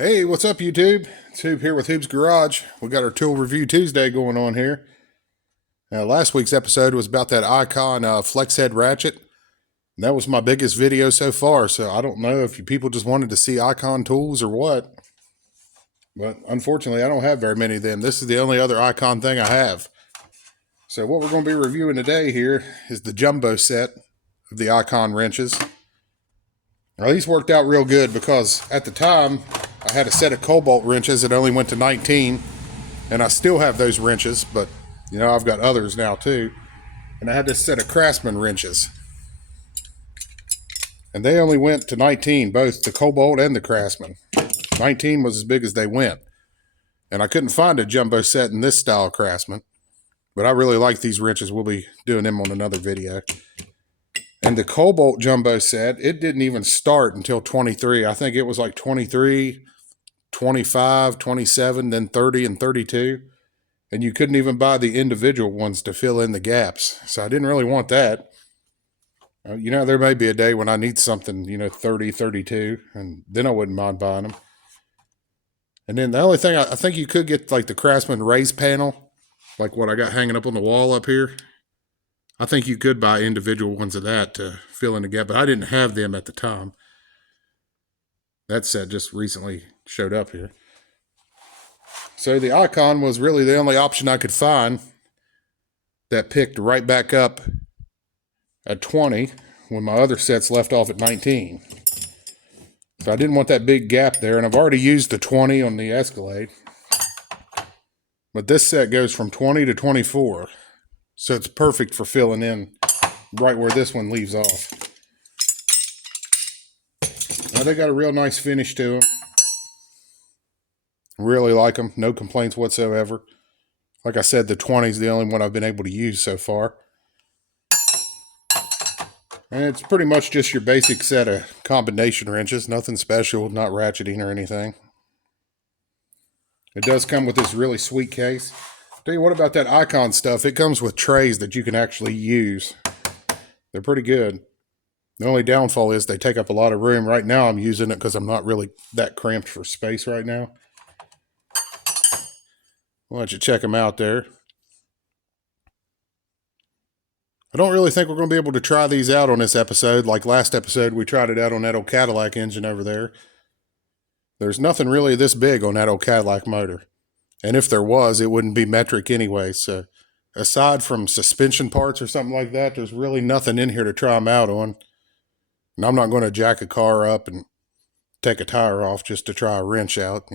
Hey, what's up, YouTube? It's Hoop here with Hoop's Garage. We got our Tool Review Tuesday going on here. Last week's episode was about that Icon flex head ratchet. And that was my biggest video so far, so I don't know if you people just wanted to see Icon tools or what. But unfortunately, I don't have very many of them. This is the only other Icon thing I have. So what we're going to be reviewing today here is the jumbo set of the Icon wrenches. Now, these worked out real good because at the time, I had a set of Cobalt wrenches that only went to 19, and I still have those wrenches, but you know, I've got others now too. And I had this set of Craftsman wrenches, and they only went to 19, both the Cobalt and the Craftsman. 19 was as big as they went, and I couldn't find a jumbo set in this style of Craftsman, but I really like these wrenches. We'll be doing them on another video. And the Cobalt jumbo set, it didn't even start until 23. I think it was like 23, 25, 27, then 30 and 32. And you couldn't even buy the individual ones to fill in the gaps. So I didn't really want that. You know, there may be a day when I need something, 30, 32, and then I wouldn't mind buying them. And then the only thing, I think you could get like the Craftsman raised panel, like what I got hanging up on the wall up here. I think you could buy individual ones of that to fill in the gap, but I didn't have them at the time. That set just recently showed up here. So the Icon was really the only option I could find that picked right back up at 20 when my other sets left off at 19. So I didn't want that big gap there, and I've already used the 20 on the Escalade. But this set goes from 20 to 24. So it's perfect for filling in right where this one leaves off. Now they got a real nice finish to them. Really like them. No complaints whatsoever. Like I said, the 20 is the only one I've been able to use so far. And it's pretty much just your basic set of combination wrenches. Nothing special, not ratcheting or anything. It does come with this really sweet case. Tell you what about that Icon stuff, it comes with trays that you can actually use. They're pretty good. The only downfall is they take up a lot of room. Right now I'm using it because I'm not really that cramped for space right now. I'll let you check them out there. I don't really think we're going to be able to try these out on this episode. Like last episode, we tried it out on that old Cadillac engine over there. There's nothing really this big on that old Cadillac motor. And if there was, it wouldn't be metric anyway. So aside from suspension parts or something like that, there's really nothing in here to try them out on. And I'm not going to jack a car up and take a tire off just to try a wrench out,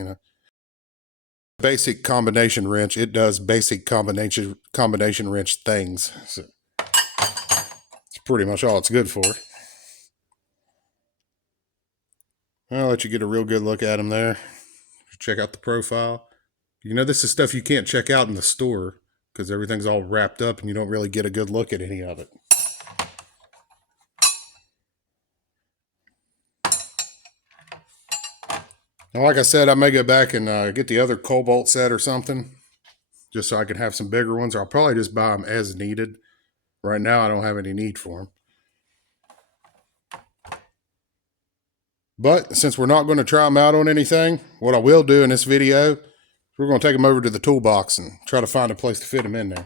Basic combination wrench, it does basic combination wrench things. So it's pretty much all it's good for. I'll let you get a real good look at them there. Check out the profile. This is stuff you can't check out in the store because everything's all wrapped up and you don't really get a good look at any of it. Now, like I said, I may go back and get the other Cobalt set or something just so I can have some bigger ones. Or I'll probably just buy them as needed. Right now, I don't have any need for them. But since we're not going to try them out on anything, what I will do in this video, we're going to take them over to the toolbox and try to find a place to fit them in there.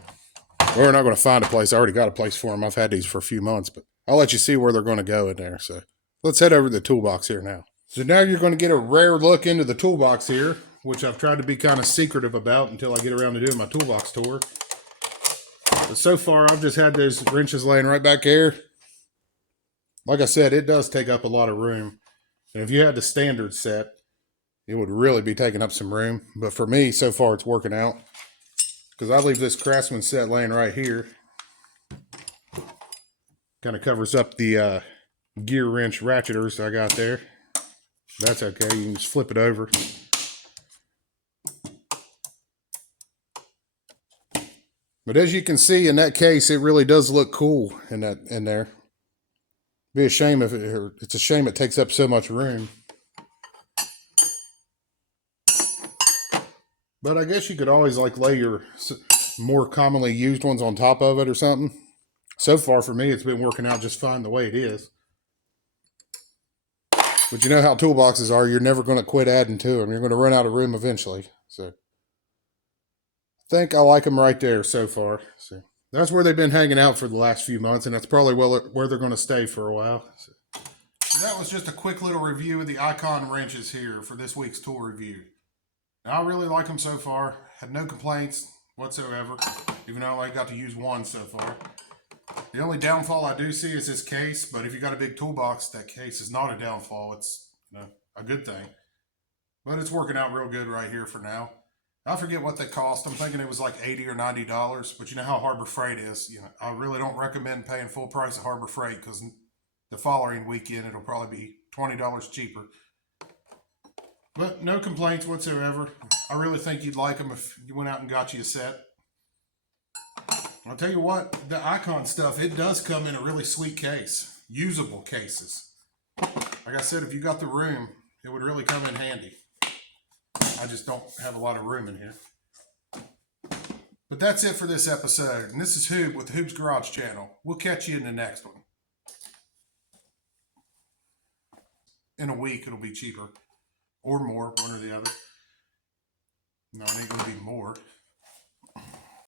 Well, we're not going to find a place. I already got a place for them. I've had these for a few months, but I'll let you see where they're going to go in there. So let's head over to the toolbox here now. So now you're going to get a rare look into the toolbox here, which I've tried to be kind of secretive about until I get around to doing my toolbox tour. But so far, I've just had those wrenches laying right back here. Like I said, it does take up a lot of room. And if you had the standard set, it would really be taking up some room. But for me, so far, it's working out. Because I leave this Craftsman set laying right here. Kind of covers up the gear wrench ratcheters I got there. That's okay. You can just flip it over. But as you can see in that case, it really does look cool in there. Be a shame if it's a shame it takes up so much room. But I guess you could always like lay your more commonly used ones on top of it or something. So far for me, it's been working out just fine the way it is. But you know how toolboxes are. You're never going to quit adding to them. You're going to run out of room eventually. So I think I like them right there so far. So that's where they've been hanging out for the last few months, and that's probably where they're going to stay for a while. So that was just a quick little review of the Icon wrenches here for this week's tool review. Now, I really like them so far. Had no complaints whatsoever, even though I only got to use one so far. The only downfall I do see is this case, but if you got a big toolbox, that case is not a downfall. It's a good thing. But it's working out real good right here for now. I forget what they cost. I'm thinking it was like $80 or $90, but you know how Harbor Freight is. I really don't recommend paying full price of Harbor Freight because the following weekend it'll probably be $20 cheaper. But no complaints whatsoever. I really think you'd like them if you went out and got you a set. I'll tell you what, the Icon stuff, it does come in a really sweet case. Usable cases. Like I said, if you got the room, it would really come in handy. I just don't have a lot of room in here. But that's it for this episode. And this is Hoob with the Hoob's Garage Channel. We'll catch you in the next one. In a week, it'll be cheaper. Or more, one or the other. No, it ain't going to be more.